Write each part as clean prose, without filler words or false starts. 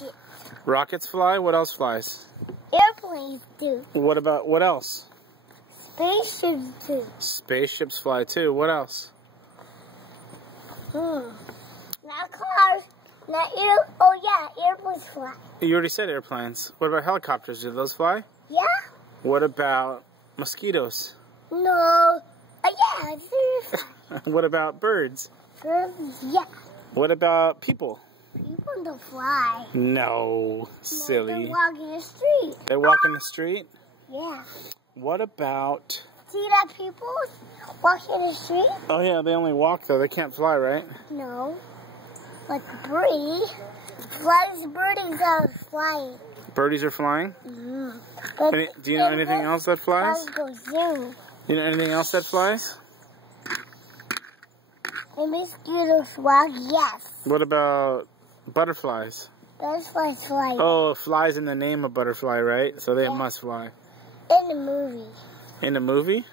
rocket. Rockets fly? What else flies? Airplanes do. What else? Spaceships do. Spaceships fly too. What else? Not cars. Airplanes fly. You already said airplanes. What about helicopters? Do those fly? Yeah. What about mosquitoes? No. Yeah, they fly. What about birds? Birds, yeah. What about people? People don't fly. No, silly. They walk in the street. They walk in the street? Yeah. What about... See that people walk in the street? Oh yeah, they only walk though. They can't fly, right? No. Like a birdie. Birdies are flying. Birdies are flying? Mm-hmm. Do you know anything else that flies? Go zoom. You know anything else that flies? The mosquitoes fly, yes. What about butterflies? Butterflies fly. Oh, flies in the name of butterfly, right? So they must fly. In the movie. In the movie?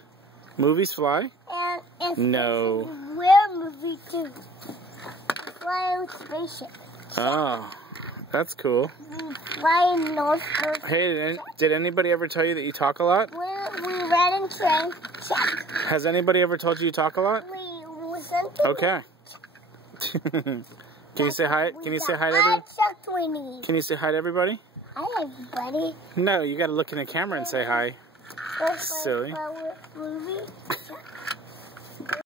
Movies fly? And no. We're movie too. Fly with spaceship. Oh, that's cool. Fly in North Pole. Hey, did anybody ever tell you that you talk a lot? We read in train. Check. Has anybody ever told you you talk a lot? We listened to Okay. Can you say hi? Can you say hi to everybody? Can you say hi to everybody? Hi, everybody. No, you got to look in the camera and say hi. Silly. Movie.